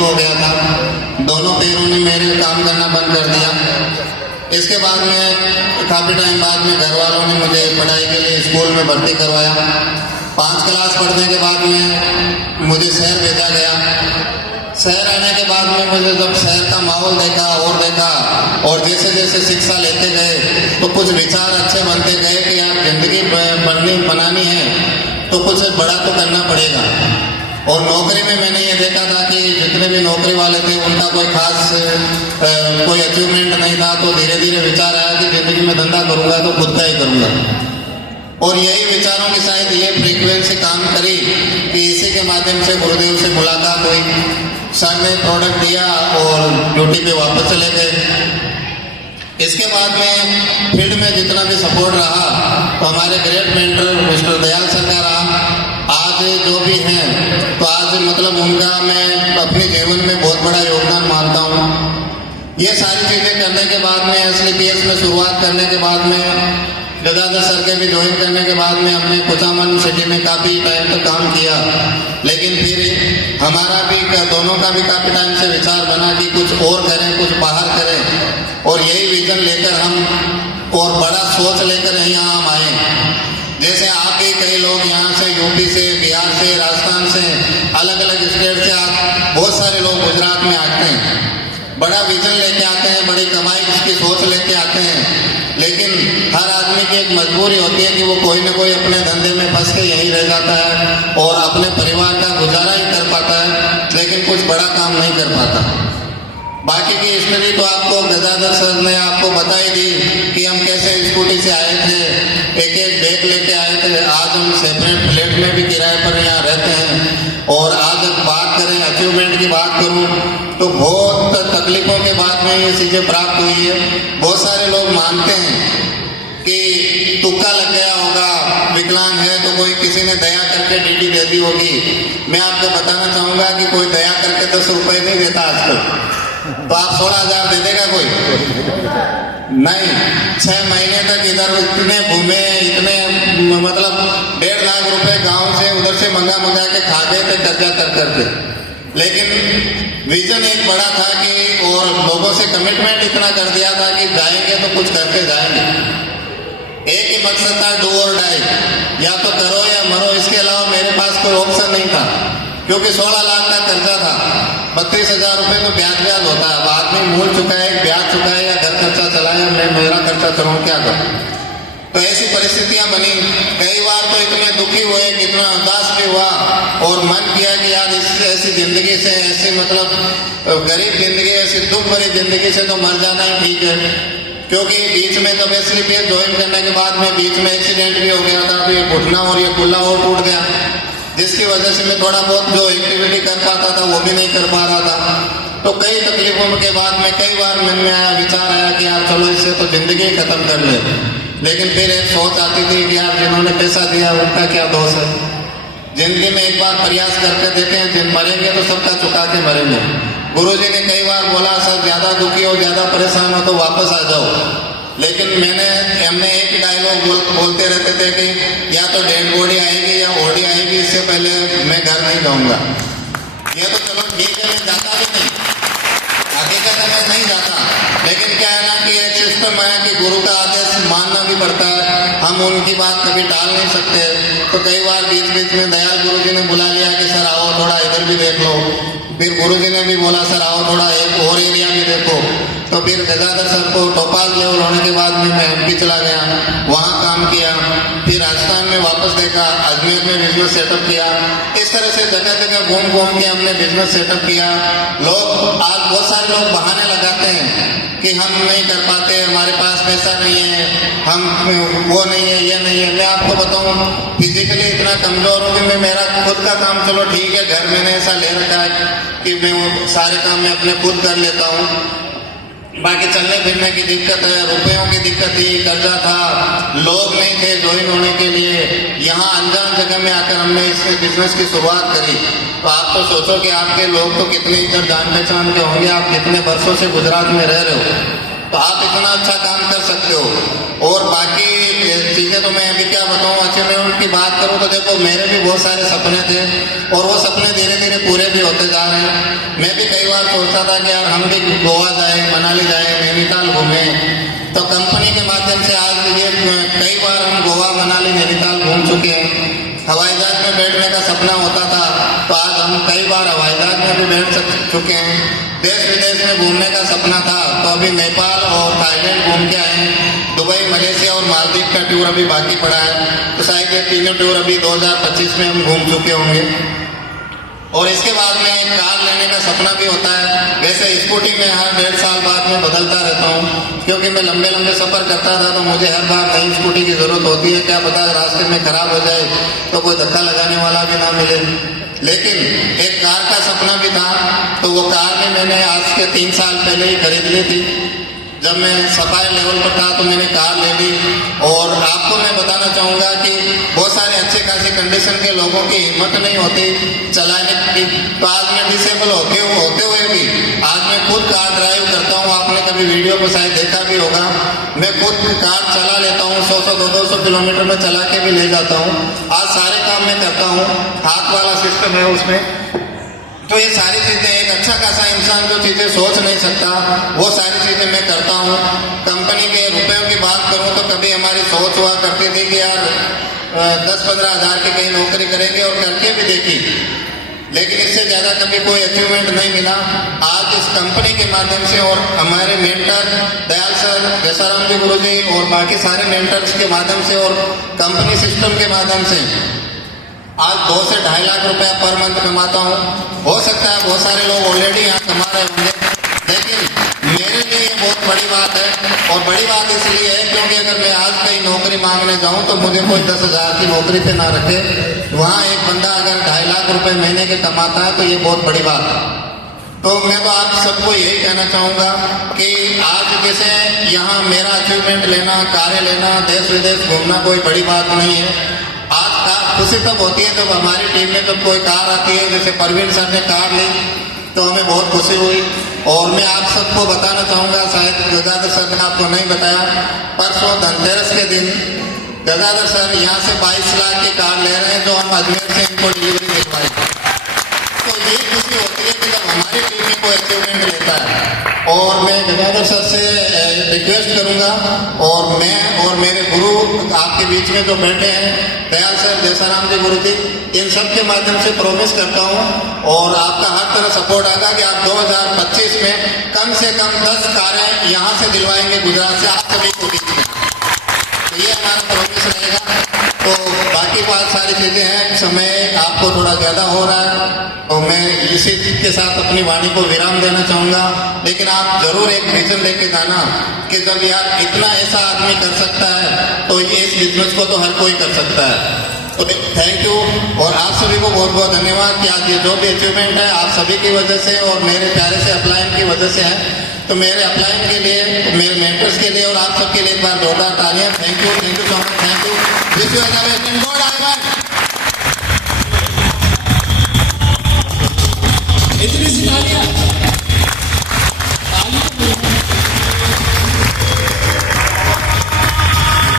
हो गया था, दोनों पैरों ने मेरे काम करना बंद कर दिया। इसके बाद में काफ़ी टाइम बाद में घर वालों ने मुझे पढ़ाई के लिए स्कूल में भर्ती करवाया। 5 क्लास पढ़ने के बाद में मुझे शहर भेजा गया। शहर आने के बाद में मुझे जब शहर का माहौल देखा और जैसे जैसे शिक्षा लेते गए तो कुछ विचार अच्छे बनते गए कि यार जिंदगी बनानी है तो कुछ बड़ा तो करना पड़ेगा। और नौकरी में मैंने ये देखा था कि जितने भी नौकरी वाले थे उनका कोई खास कोई अचीवमेंट नहीं था। तो धीरे धीरे विचार आया कि जिंदगी में धंधा करूँगा तो खुद का ही करूँगा। और यही विचारों की शायद ये फ्रीक्वेंसी काम करी कि इसी के माध्यम से गुरुदेव से मुलाकात हुई। सर ने प्रोडक्ट दिया और ड्यूटी पे वापस चले गए। इसके बाद में फील्ड में जितना भी सपोर्ट रहा तो हमारे great mentor mister Dayal sir का रहा। आज जो भी हैं तो आज मतलब उनका मैं अपने जीवन में बहुत बड़ा योगदान मानता हूँ। ये सारी चीज़ें करने के बाद में SLPS में शुरुआत करने के बाद में गदाधर सर के भी ज्वाइन करने के बाद में हमने कुचामन सिटी में काफ़ी टाइम तक काम किया। लेकिन फिर हमारा भी दोनों का भी काफ़ी टाइम से विचार बना कि कुछ और करें, कुछ बाहर करें। और यही विजन लेकर हम और बड़ा सोच लेकर यहाँ हम आए। जैसे आप भी कई लोग यहाँ से यूपी से, बिहार से, राजस्थान से, अलग अलग स्टेट से बहुत सारे लोग गुजरात में आते हैं। बड़ा विजन लेके आते हैं, बड़ी कमाई की सोच लेके आते हैं। लेकिन हर आदमी की एक मजबूरी होती है कि वो कोई ना कोई अपने धंधे में फंस के यहीं रह जाता है और अपने परिवार का गुजारा ही कर पाता है, लेकिन कुछ बड़ा काम नहीं कर पाता। बाकी की हिस्ट्री तो आपको गदाधर सर ने आपको बताई दी कि हम कैसे स्कूटी से आए थे, एक एक बैग लेके आए थे। आज हम सेपरेट फ्लैट में भी किराए पर यहाँ रहते हैं। और आज बात करें अचीवमेंट की बात करूँ तो बहुत तकलीफों के बाद में ये चीज़ें प्राप्त हुई है। बहुत सारे लोग मानते हैं कि तुक्का लग गया होगा, विकलांग है तो कोई किसी ने दया करके डीडी दे दी होगी। मैं आपको बताना चाहूँगा कि कोई दया करके 10 रुपये नहीं देता आजकल। तो आप 16,000 दे देगा कोई? नहीं। 6 महीने तक इधर इतने घूमे, इतने मतलब 1.5 लाख रुपए गांव से उधर से मंगा के खा गए थे कर्जा कर करके। लेकिन विजन एक बड़ा था कि और लोगों से कमिटमेंट इतना कर दिया था कि जाएंगे तो कुछ करके जाएंगे। एक ही मकसद था, डू और डाई, या तो करो या मरो। इसके अलावा मेरे पास कोई ऑप्शन नहीं था, क्योंकि 16 लाख का कर्जा था। 32,000 रुपये तो ब्याज होता है। अब आदमी मूल चुकाए, ब्याज चुकाए या घर खर्चा चलाए, मैं मेरा खर्चा चलाऊं, क्या करूं? तो ऐसी परिस्थितियां बनी। कई बार तो इतने दुखी हुए, कितना उदास भी हुआ और मन किया कि यार इससे ऐसी जिंदगी से, ऐसी मतलब गरीब जिंदगी, ऐसी दुख भरी जिंदगी से तो मर जाना ही ठीक है। क्योंकि बीच में जब SLPS ज्वाइन करने के बाद में बीच में एक्सीडेंट भी हो गया था, तो ये घुटना और ये कुल्ला और टूट गया, जिसकी वजह से मैं थोड़ा बहुत जो एक्टिविटी कर पाता था वो भी नहीं कर पा रहा था। तो कई तकलीफों के बाद में कई बार मन में आया, विचार आया कि यार चलो इससे तो जिंदगी ही खत्म कर ले। लेकिन फिर एक सोच आती थी कि यार जिन्होंने पैसा दिया उनका क्या दोष है। जिंदगी में एक बार प्रयास करके देते हैं, जिन मरेंगे तो सबका चुका के मरेंगे। गुरुजी ने कई बार बोला सर ज्यादा दुखी हो, ज्यादा परेशान हो तो वापस आ जाओ। लेकिन हमने एक डायलॉग बोलते रहते थे कि या तो डेड बॉडी आएगी या बॉडी आएगी, इससे पहले मैं घर नहीं जाऊंगा। ये तो चलो ठीक है, मैं जाता भी नहीं, हकीकत में नहीं जाता। लेकिन क्या है ना कि एक सिस्टम है कि गुरु का आदेश मानना भी पड़ता है, हम उनकी बात कभी टाल नहीं सकते। तो कई बार बीच में दयाल गुरुजी ने बुला लिया कि सर आओ थोड़ा इधर भी देख लो। फिर गुरुजी ने भी बोला सर आओ थोड़ा एक और एरिया भी देखो। तो फिर गदाधर सर को टोपाल लेवल होने के बाद में मैं MP चला गया, वहाँ काम किया। फिर राजस्थान में वापस देखा, अजमेर में बिजनेस सेटअप किया। इस तरह से जगह जगह घूम के हमने बिजनेस सेटअप किया। लोग आज बहुत सारे लोग बहाने लगाते हैं कि हम नहीं कर पाते, हमारे पास पैसा नहीं है, हम वो नहीं है, ये नहीं है। मैं आपको बताऊं फिजिकली इतना कमजोर हूँ कि मैं मेरा खुद का काम, चलो ठीक है घर मैंने ऐसा ले रखा है कि मैं वो सारे काम मैं अपने खुद कर लेता हूँ। बाकी चलने फिरने की दिक्कत है, रुपयों की दिक्कत थी, कर्जा था, लोग नहीं थे ज्वाइन होने के लिए। यहाँ अनजान जगह में आकर हमने इस बिजनेस की शुरुआत करी। तो आप तो सोचो कि आपके लोग तो कितने इधर जान पहचान के होंगे, आप कितने वर्षों से गुजरात में रह रहे हो। तो आप इतना अच्छा काम कर सकते हो। और बाकी चीज़ें तो मैं अभी क्या बताऊँ, अचीवमेंट की बात करूँ तो देखो मेरे भी बहुत सारे सपने थे और वो सपने धीरे धीरे पूरे भी होते जा रहे हैं। मैं भी कई बार सोचता था कि यार हम भी गोवा जाए, मनाली जाए, नैनीताल घूमें। तो कंपनी के माध्यम से आज ये कई बार हम गोवा, मनाली, नैनीताल घूम चुके हैं। हवाई जहाज में बैठने का सपना होता था तो आज हम कई बार हवाई जहाज में भी बैठ चुके हैं। देश विदेश में घूमने का सपना था तो अभी नेपाल और थाईलैंड घूम के आए हैं। दुबई, मलेशिया और मालदीव का टूर अभी बाकी पड़ा है। तो शायद ये तीनों टूर अभी 2025 में हम घूम चुके होंगे। और इसके बाद में एक कार लेने का सपना भी होता है। वैसे स्कूटी में हर 1.5 साल बाद में बदलता रहता हूँ, क्योंकि मैं लंबे लंबे सफर करता था तो मुझे हर बार नई स्कूटी की जरूरत होती है। क्या पता रास्ते में खराब हो जाए तो कोई धक्का लगाने वाला भी ना मिले। लेकिन एक कार का सपना भी था, तो वो कार में मैंने आज के 3 साल पहले ही खरीद ली थी। जब मैं सफाई लेवल पर था तो मैंने कार ले ली। और आपको मैं बताना चाहूँगा कि बहुत सारे अच्छे खासी कंडीशन के लोगों की हिम्मत नहीं होती चलाने की। तो आज मैं डिसेबल होते हुए भी आज मैं खुद कार ड्राइव करता हूँ। आपने कभी वीडियो को शायद देखा भी होगा, मैं खुद कार चला लेता हूँ। 100-200 किलोमीटर में चला के भी ले जाता हूँ। आज सारे काम मैं करता हूँ, हाथ वाला सिस्टम है उसमें। तो ये सारी चीज़ें, एक अच्छा खासा इंसान जो चीज़ें सोच नहीं सकता वो सारी चीज़ें मैं करता हूँ। कंपनी के रुपयों की बात करूँ तो कभी हमारी सोच हुआ करती थी कि यार 10-15 हज़ार की कहीं नौकरी करेंगे, और करके भी देखी, लेकिन इससे ज़्यादा कभी कोई अचीवमेंट नहीं मिला। आज इस कंपनी के माध्यम से और हमारे मेंटर दयाल सर, जैसाराम जी गुरु जी और बाकी सारे मेंटर्स के माध्यम से और कंपनी सिस्टम के माध्यम से आज 2 से 2.5 लाख रुपया पर मंथ कमाता हूँ। हो सकता है बहुत सारे लोग ऑलरेडी यहाँ कमा रहे होंगे, लेकिन मेरे लिए ये बहुत बड़ी बात है। और बड़ी बात इसलिए है क्योंकि अगर मैं आज कहीं नौकरी मांगने जाऊँ तो मुझे कोई 10,000 की नौकरी पे ना रखे। वहाँ एक बंदा अगर 2.5 लाख रुपए महीने के कमाता है तो ये बहुत बड़ी बात है। तो मैं तो आप सबको यही कहना चाहूँगा कि आज जैसे यहाँ मेरा अचीवमेंट लेना, कारें लेना, देश विदेश घूमना कोई बड़ी बात नहीं है। आज खुशी तब होती है जब हमारी टीम में जब कोई कार आती है, जैसे परवीन सर ने कार ली तो हमें बहुत खुशी हुई। और मैं आप सबको बताना चाहूँगा, शायद गंगाधर सर ने आपको नहीं बताया, परसों धनतेरस के दिन गंगाधर सर यहाँ से 22 लाख की कार ले रहे हैं जो हम अजमेर से इनको डिलीवरी दिलवाई। तो ये खुशी होती है कि जब हमारी टीम में कोई अचीवमेंट लेता है। और मैं गंगाधर सर से रिक्वेस्ट करूंगा, और मैं और मेरे गुरु आपके बीच में जो बैठे हैं, दयाल सर, जैसाराम जी गुरु जी, इन सब के माध्यम से प्रॉमिस करता हूं और आपका हर तरह सपोर्ट आएगा कि आप 2025 में कम से कम 10 कारें यहाँ से दिलवाएंगे गुजरात से, आप सभी को बीच में। तो ये हमारा प्रॉमिस रहेगा। तो बाकी बात सारी चीज़ें हैं, समय आपको थोड़ा ज़्यादा हो रहा है तो मैं इसी चीज़ के साथ अपनी वाणी को विराम देना चाहूँगा। लेकिन आप जरूर एक विजन लेके जाना कि जब यार इतना ऐसा आदमी कर सकता है तो इस बिजनेस को तो हर कोई कर सकता है। तो थैंक यू, और आप सभी को बहुत बहुत धन्यवाद कि आज ये जो भी अचीवमेंट है आप सभी की वजह से और मेरे प्यारे से अपलाइन की वजह से है। तो मेरे अपलाइन के लिए, मेरे मेंटर्स के लिए और आप सबके लिए एक बार जोरदार तालियां। Thank you so much, thank you. Wish you all the best in God Ivan. इतनी सी तालियां